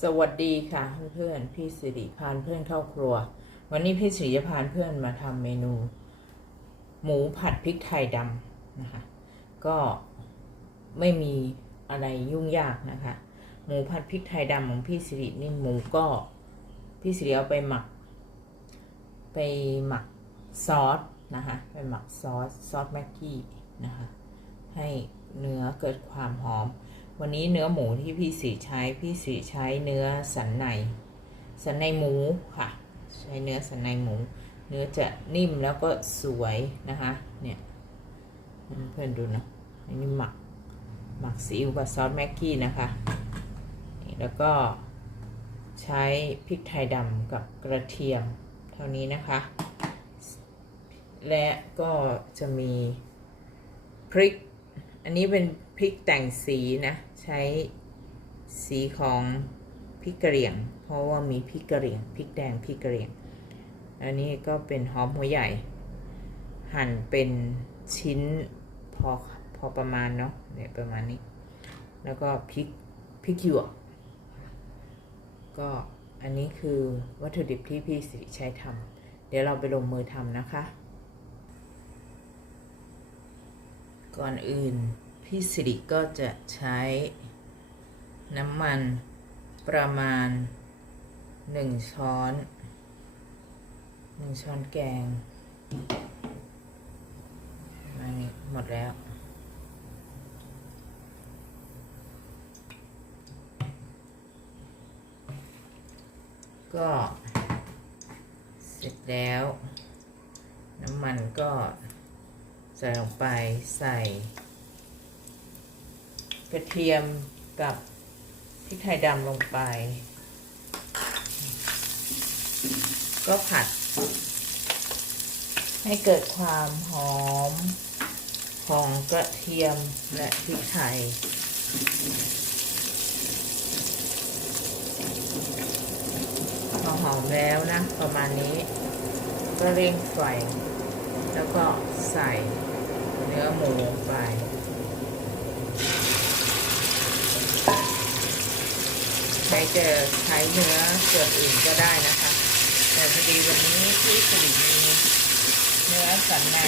สวัสดีค่ะเพื่อนๆพี่สิริพานเพื่อนเข้าครัว วันนี้พี่สิริจะพานเพื่อนมาทำเมนู หมูผัดพริกไทยดำนะคะ ก็ไม่มีอะไรยุ่งยากนะคะ หมูผัดพริกไทยดำของพี่สิรินี่หมูก็พี่สิริเอาไปหมัก ไปหมักซอสนะคะไปหมักซอสซอสแม็กกี้นะคะให้เนื้อเกิดความหอม วันนี้เนื้อหมูที่พี่สีใช้พี่สีใช้เนื้อสันใน สันในหมูค่ะ ใช้เนื้อสันในหมู เนื้อจะนิ่มแล้วก็สวยนะคะเนี่ยเพื่อนดูนะอันนี้หมักหมักซีอิ๊วกับซอสแม็กกี้นะคะแล้วก็ใช้พริกไทยดำกับกระเทียมเท่านี้นะคะ และก็จะมีพริก อันนี้เป็นพริกแต่งสีนะ ใช้สีของพริกกระเหรี่ยง เพราะว่ามีพริกกระเหรี่ยงพริกแดงพริกกระเหรี่ยง อันนี้ก็เป็นหอมหัวใหญ่ หั่นเป็นชิ้นพอพอประมาณเนาะเนี่ยประมาณนี้ แล้วก็พริกพริกหยวกก็อันนี้คือวัตถุดิบที่พี่สิริใช้ทำเดี๋ยวเราไปลงมือทำนะคะ ก่อนอื่น พี่สิริก็จะใช้ น้ำมันประมาณหนึ่งช้อนหนึ่งช้อนแกงอันนี้หมดแล้ว ก็เสร็จแล้ว น้ำมันก็ ใส่ลงไปใส่ กระเทียมกับพริกไทยดำลงไป ก็ผัด ให้เกิดความหอมของกระเทียมและพริกไทย พอหอมแล้วนะ ประมาณนี้ ก็เร่งไฟแล้วก็ใส่ เนื้อหมูลงไปใช้จะใช้เนื้อส่วนอื่นก็ได้นะคะ แต่พอดีวันนี้ที่สิริมีเนื้อสันใน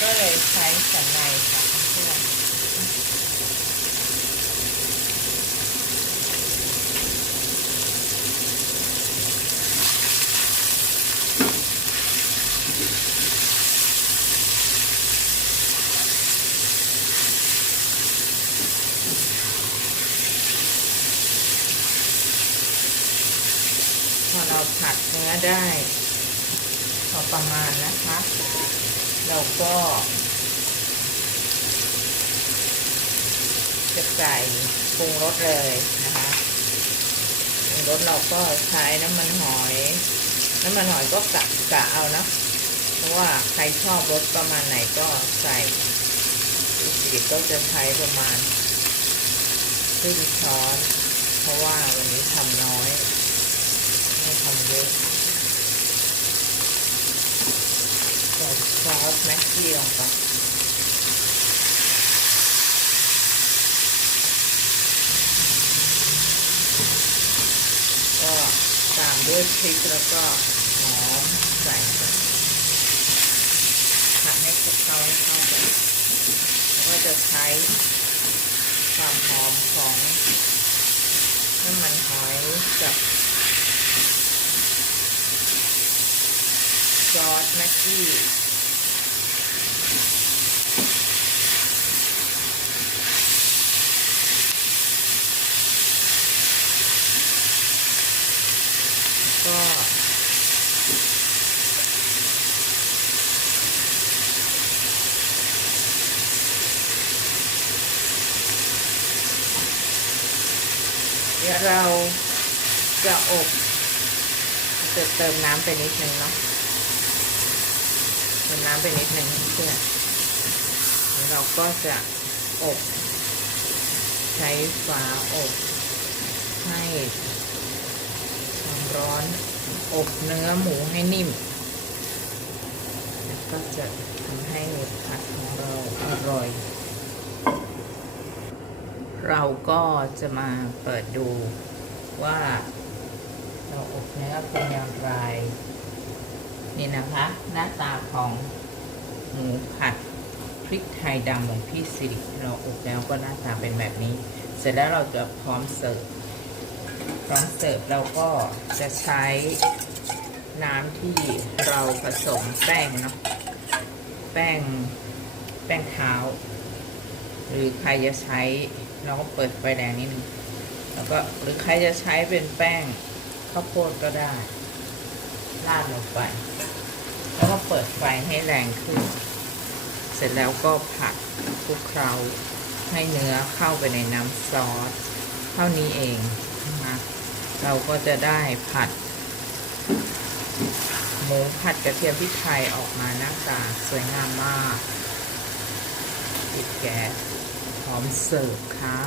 ก็เลยใช้สันในค่ะเพื่อนพอเรา ผัดเนื้อได้พอประมาณนะคะเราก็ จะใส่ปรุงรสเลยนะคะปรุงรสเราก็ใช้น้ำมันหอย น้ำมันหอยก็กะกะเอานะเพราะว่าใครชอบรสประมาณไหนก็ใส่อิสิก็จะใช้ประมาณครึ่งช้อน เพราะว่าวันนี้ทำน้อย ไม่ทำเยอะใส่ซอสแม็กกี้ลงไปก็ตามด้วยพริกแล้วก็หอมใส่ไปผัดให้คลุกเคล้าให้เข้ากันแล้วก็จะใช้ความหอมของน้ำมันหอยกับ ซอสแม็กกี้ก็เดี๋ยวเราจะอบจะเติมน้ำไปนิดนึงเนาะ เติมน้ำไปนิดนึงเพื่อนเราก็จะอบ ใช้ฝาอบ ให้ความร้อนอบเนื้อหมูให้นิ่มแล้วก็จะทำให้ผัดของเราอร่อย เราก็จะมาเปิดดูว่าเราอบเนื้อเป็นอย่างไร นี่นะคะ หน้าตาของหมูผัดพริกไทยดำของพี่สิริเราอบแล้วก็หน้าตาเป็นแบบนี้ เสร็จแล้วเราจะพร้อมเสิร์ฟพร้อมเสิร์ฟเราก็จะใช้น้ำที่เราผสมแป้งเนาะแป้งแป้งเท้า หรือใครจะใช้เราก็เปิดไฟแดงนิดนึงแล้วก็หรือใครจะใช้เป็นแป้งข้าวโพดก็ได้ราดลงไป แล้วก็เปิดไฟให้แรงขึ้น เสร็จแล้วก็ผัดคลุกเคล้าให้เนื้อเข้าไปในน้ำซอสเท่านี้เองนะคะเราก็จะได้ผัด หมูผัดกระเทียมพริกไทยออกมาหน้าตาสวยงามมากปิดแก๊สพร้อมเสิร์ฟค่ะ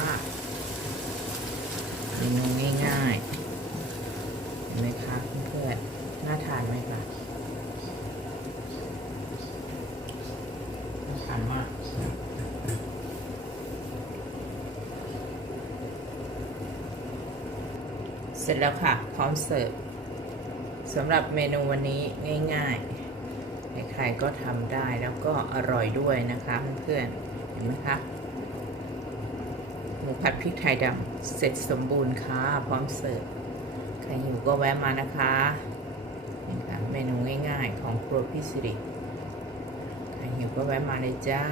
เมนูง่ายๆเห็นไหมคะเพื่อนๆน่าทานไหมคะ น่าทานมากเสร็จแล้วค่ะ พร้อมเสิร์ฟสำหรับเมนูวันนี้ง่ายๆ ใครๆก็ทำได้แล้วก็อร่อยด้วยนะคะเพื่อนๆ เห็นไหมคะหมูผัดพริกไทยดำเสร็จสมบูรณ์ค่ะ พร้อมเสิร์ฟใครหิวก็แวะมานะคะนี่ค่ะเมนูง่ายๆ ของครัวพี่สิริ หิวก็แวะมาเลยจ้า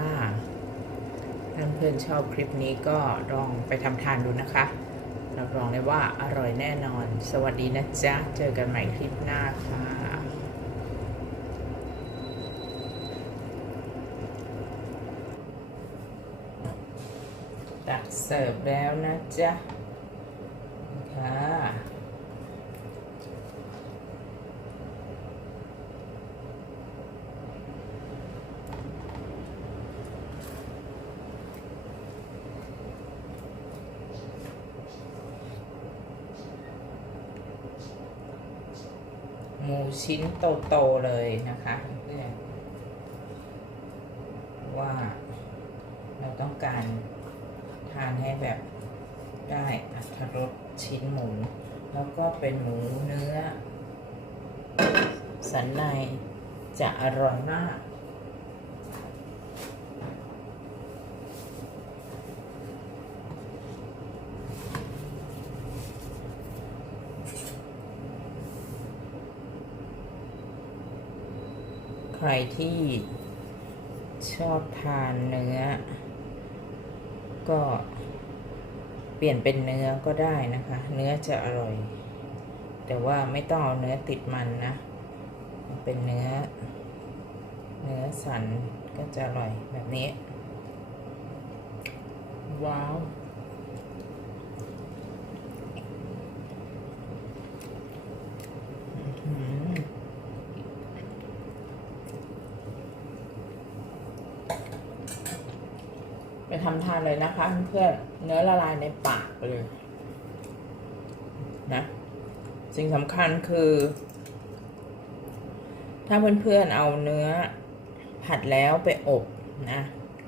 ถ้าเพื่อนๆชอบคลิปนี้ก็ลองไปทำทานดูนะคะรับรองได้ว่าอร่อยแน่นอน สวัสดีนะจ๊ะ เจอกันใหม่คลิปหน้าค่ะตักเสิร์ฟแล้วนะจ๊ะ หมูชิ้นโตๆเลยนะคะเพื่อนว่าเราต้องการทานให้แบบได้อัตรสชิ้นหมู แล้วก็เป็นหมูเนื้อ สันในจะอร่อยมาก ใค รที่ชอบทานเนื้อ ก็เปลี่ยนเป็นเนื้อก็ได้นะคะ เนื้อจะอร่อย แต่ว่าไม่ต้องเอาเนื้อติดมันนะเอาเป็นเนื้อ เนื้อสันก็จะอร่อยแบบนี้ ว้าว อื้อหือ ไป ทำทานเลยนะคะเพื่อนเนื้อละลายในปากเลยนะสิ่งสำคัญคือ ถ้าเพื่อนๆเอาเนื้อผัดแล้วไปอบนะ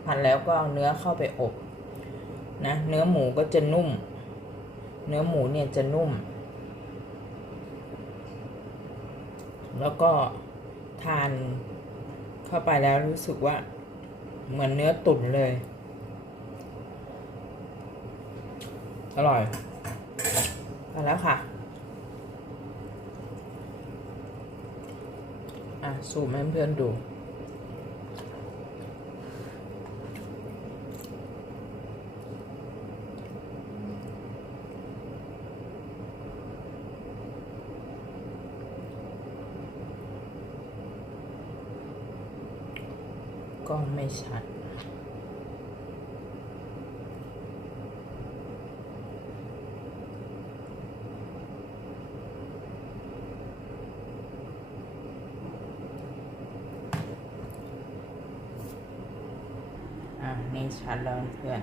ผัดแล้วก็เอาเนื้อเข้าไปอบนะเนื้อหมูก็จะนุ่ม เนื้อหมูเนี่ยจะนุ่ม แล้วก็ทานเข้าไปแล้วรู้สึกว่าเหมือนเนื้อตุ๋นเลย อร่อยมาแล้วค่ะ อะ สูมให้เพื่อนดูก็ไม่ชัดอะนี่ชัด แล้วเพื่อน